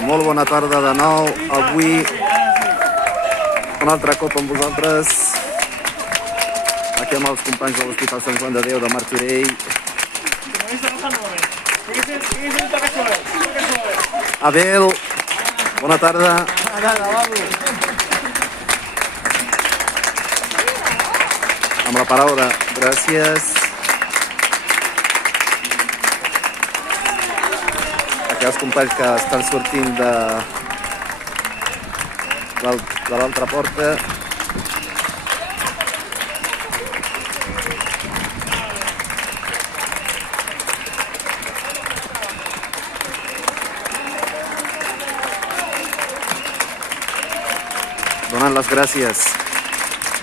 Molt bona tarda de nou. Avui un altre cop amb vosaltres. Aquí amb els companys de l'Hospital Sant Joan de Déu de Martorell. Abel, bona tarda. Amb la paraula, gràcies. Aquí els companys que estan sortint de l'altra porta. Donant les gràcies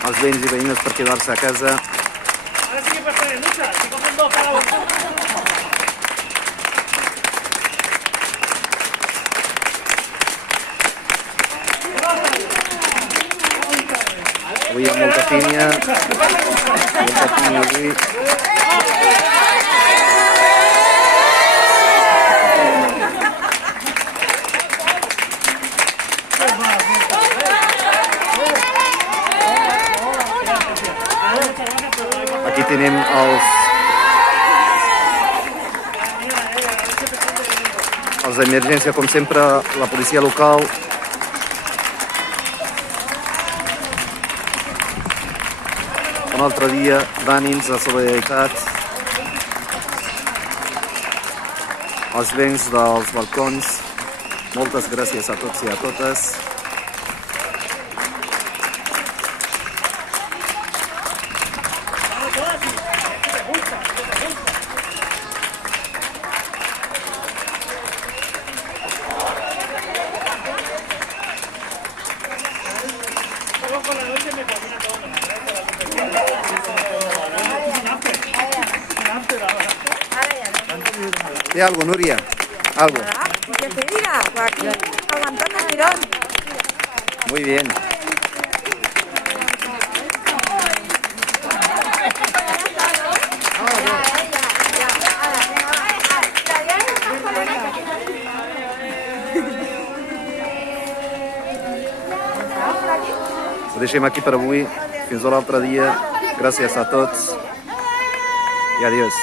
als veïns i veïnes per quedar-se a casa. Ahora sí que puedes poner muchas, si cogen dos para vosotros. Avui hi ha molta pinya avui. Aquí tenim els d'emergència, com sempre, la policia local. Un altre dia d'ànims, de solidaritat. Els veïns dels balcons, moltes gràcies a tots i a totes. Por la noche me combina todo. ¿Hay algo, Nuria? ¿Algo? Que te diga, pues aquí aguantando el tirón. Muy bien. Ho deixem aquí per avui. Fins a l'altre dia. Gràcies a tots i adiós.